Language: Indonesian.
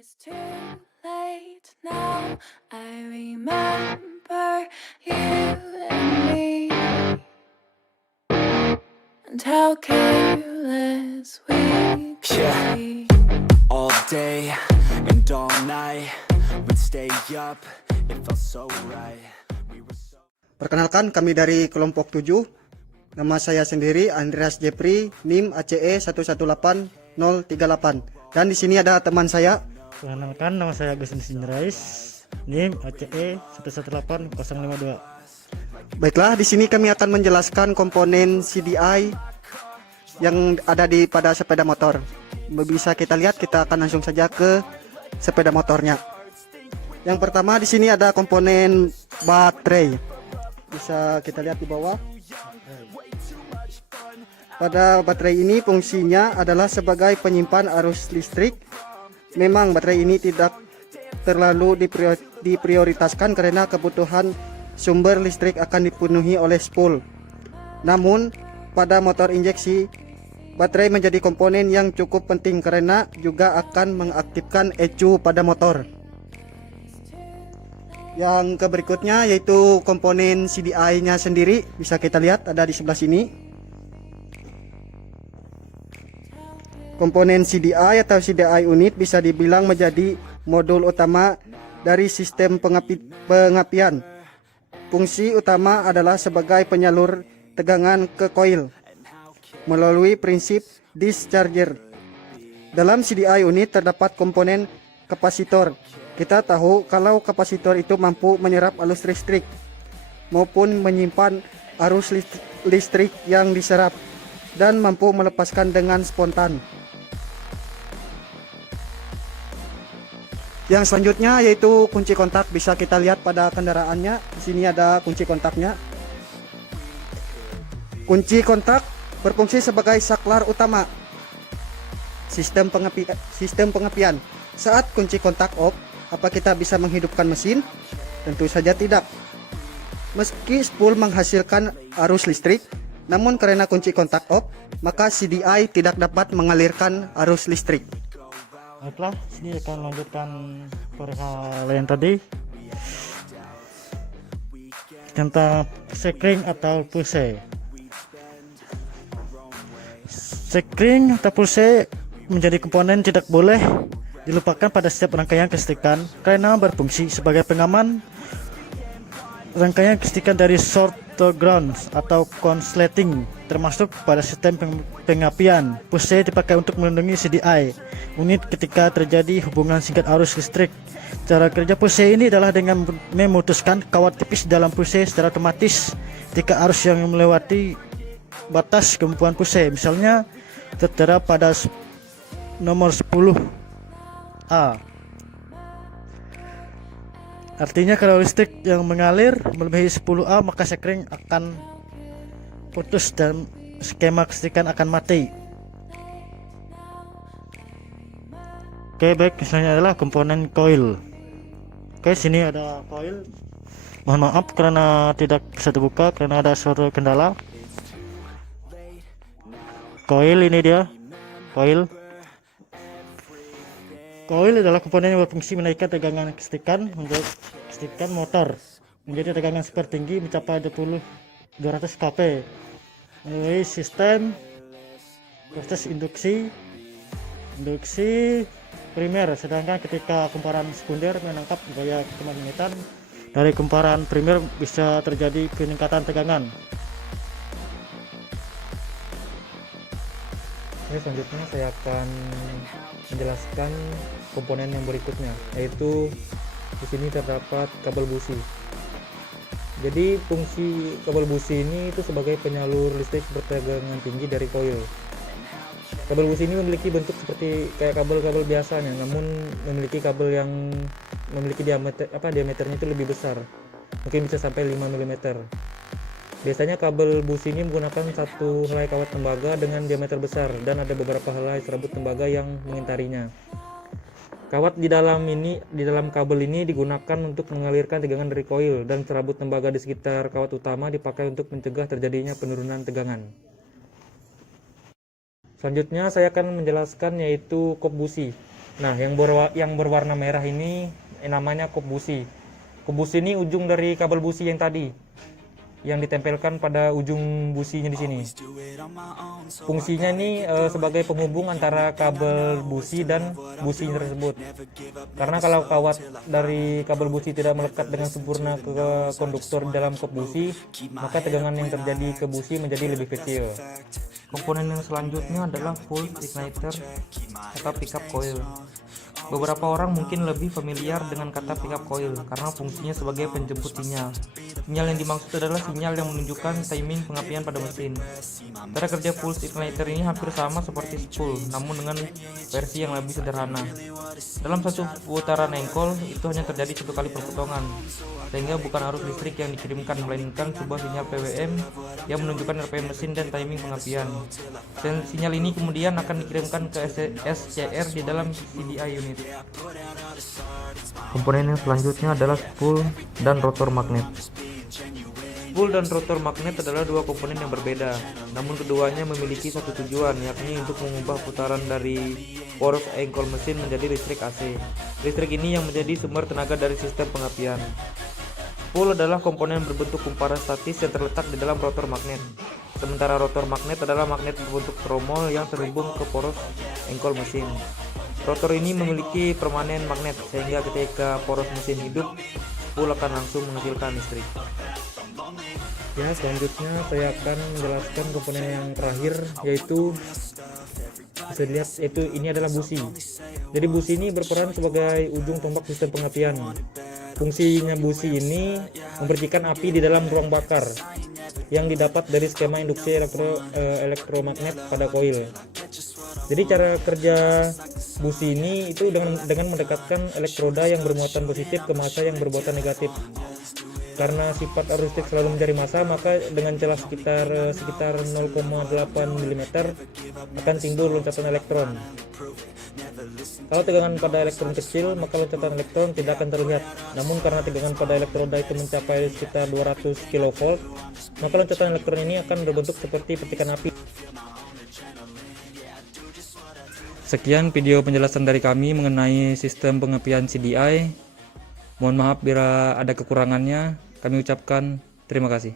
It's too late now. I remember you and me, and how careless we could Yeah. be. All day and all night, we'd stay up, it felt so right. We were so... Perkenalkan, kami dari kelompok 7. Nama saya sendiri Andreas Jepri, NIM ACE 118038. Dan di sini ada teman saya. Perkenalkan, nama saya Agustin Sinrais, NIM ACE 118052. Baiklah, di sini kami akan menjelaskan komponen CDI yang ada pada sepeda motor. Bisa kita lihat, kita akan langsung saja ke sepeda motornya. Yang pertama di sini ada komponen baterai. Bisa kita lihat di bawah. Pada baterai ini fungsinya adalah sebagai penyimpan arus listrik. Memang baterai ini tidak terlalu diprioritaskan karena kebutuhan sumber listrik akan dipenuhi oleh spool. Namun pada motor injeksi, baterai menjadi komponen yang cukup penting karena juga akan mengaktifkan ECU pada motor. Yang berikutnya yaitu komponen CDI-nya sendiri, bisa kita lihat ada di sebelah sini. Komponen CDI atau CDI unit bisa dibilang menjadi modul utama dari sistem pengapian. Fungsi utama adalah sebagai penyalur tegangan ke koil melalui prinsip discharger. Dalam CDI unit terdapat komponen kapasitor. Kita tahu kalau kapasitor itu mampu menyerap arus listrik maupun menyimpan arus listrik yang diserap dan mampu melepaskan dengan spontan. Yang selanjutnya yaitu kunci kontak, bisa kita lihat pada kendaraannya. Di sini ada kunci kontaknya. Kunci kontak berfungsi sebagai saklar utama sistem pengapian. Saat kunci kontak off, apa kita bisa menghidupkan mesin? Tentu saja tidak. Meski spool menghasilkan arus listrik, namun karena kunci kontak off, maka CDI tidak dapat mengalirkan arus listrik. Baiklah, sini akan lanjutkan perihal yang tadi tentang sekring atau pulse. Sekring atau pulse menjadi komponen tidak boleh dilupakan pada setiap rangkaian kelistrikan karena berfungsi sebagai pengaman rangkaian kelistrikan dari short to ground atau konsleting, termasuk pada sistem pengapian. Pulse dipakai untuk melindungi CDI unit ketika terjadi hubungan singkat arus listrik. Cara kerja pulse ini adalah dengan memutuskan kawat tipis dalam pulse secara otomatis ketika arus yang melewati batas kemampuan pulse, misalnya tertera pada nomor 10A. Artinya kalau listrik yang mengalir melebihi 10A, maka sekring akan putus dan skema kelistrikan akan mati. Oke, baik, misalnya adalah komponen coil. Oke, sini ada coil. Mohon maaf karena tidak bisa dibuka karena ada suatu kendala. Coil ini dia, coil. Coil adalah komponen yang berfungsi menaikkan tegangan kelistrikan untuk kelistrikan motor menjadi tegangan super tinggi mencapai 200 kV melalui sistem proses induksi primer, sedangkan ketika kumparan sekunder menangkap gaya kemagnetran dari kumparan primer bisa terjadi peningkatan tegangan. Selanjutnya saya akan menjelaskan komponen yang berikutnya, yaitu di sini terdapat kabel busi. Jadi fungsi kabel busi ini itu sebagai penyalur listrik bertegangan tinggi dari koil. Kabel busi ini memiliki bentuk seperti kayak kabel-kabel biasanya, namun memiliki kabel yang memiliki diameternya itu lebih besar, mungkin bisa sampai 5 mm. Biasanya kabel busi ini menggunakan satu helai kawat tembaga dengan diameter besar dan ada beberapa helai serabut tembaga yang mengintarinya. Kawat di dalam kabel ini digunakan untuk mengalirkan tegangan dari koil, dan serabut tembaga di sekitar kawat utama dipakai untuk mencegah terjadinya penurunan tegangan. Selanjutnya saya akan menjelaskan yaitu kop busi. Nah, yang berwarna merah ini namanya kop busi. Kop busi ini ujung dari kabel busi yang tadi, yang ditempelkan pada ujung businya di sini. Fungsinya ini sebagai penghubung antara kabel busi dan busi tersebut. Karena kalau kawat dari kabel busi tidak melekat dengan sempurna ke konduktor dalam kop busi, maka tegangan yang terjadi ke busi menjadi lebih kecil. Komponen yang selanjutnya adalah full igniter atau pickup coil. Beberapa orang mungkin lebih familiar dengan kata pickup coil karena fungsinya sebagai penjemput sinyal. Sinyal yang dimaksud adalah sinyal yang menunjukkan timing pengapian pada mesin. Cara kerja full igniter ini hampir sama seperti spool, namun dengan versi yang lebih sederhana. Dalam satu putaran engkol itu hanya terjadi satu kali perpotongan, sehingga bukan arus listrik yang dikirimkan, melainkan sebuah sinyal PWM yang menunjukkan RPM mesin dan timing pengapian. Sinyal ini kemudian akan dikirimkan ke SCR di dalam CDI unit. Komponen yang selanjutnya adalah spool dan rotor magnet. Spool dan rotor magnet adalah dua komponen yang berbeda, namun keduanya memiliki satu tujuan, yakni untuk mengubah putaran dari poros engkol mesin menjadi listrik AC. Listrik ini yang menjadi sumber tenaga dari sistem pengapian. Spool adalah komponen berbentuk kumparan statis yang terletak di dalam rotor magnet. Sementara rotor magnet adalah magnet berbentuk tromol yang terhubung ke poros engkol mesin. Rotor ini memiliki permanen magnet, sehingga ketika poros mesin hidup, spool akan langsung menghasilkan listrik. Ya, selanjutnya saya akan menjelaskan komponen yang terakhir, yaitu bisa dilihat, yaitu ini adalah busi. Jadi busi ini berperan sebagai ujung tombak sistem pengapian. Fungsinya busi ini mempercikan api di dalam ruang bakar yang didapat dari skema induksi elektromagnet pada koil. Jadi cara kerja busi ini itu dengan mendekatkan elektroda yang bermuatan positif ke massa yang bermuatan negatif. Karena sifat arus listrik selalu mencari massa, maka dengan celah sekitar 0,8 mm akan timbul loncatan elektron. Kalau tegangan pada elektron kecil, maka loncatan elektron tidak akan terlihat. Namun karena tegangan pada elektroda itu mencapai sekitar 200 kV, maka loncatan elektron ini akan berbentuk seperti petikan api. Sekian video penjelasan dari kami mengenai sistem pengapian CDI. Mohon maaf bila ada kekurangannya. Kami ucapkan terima kasih.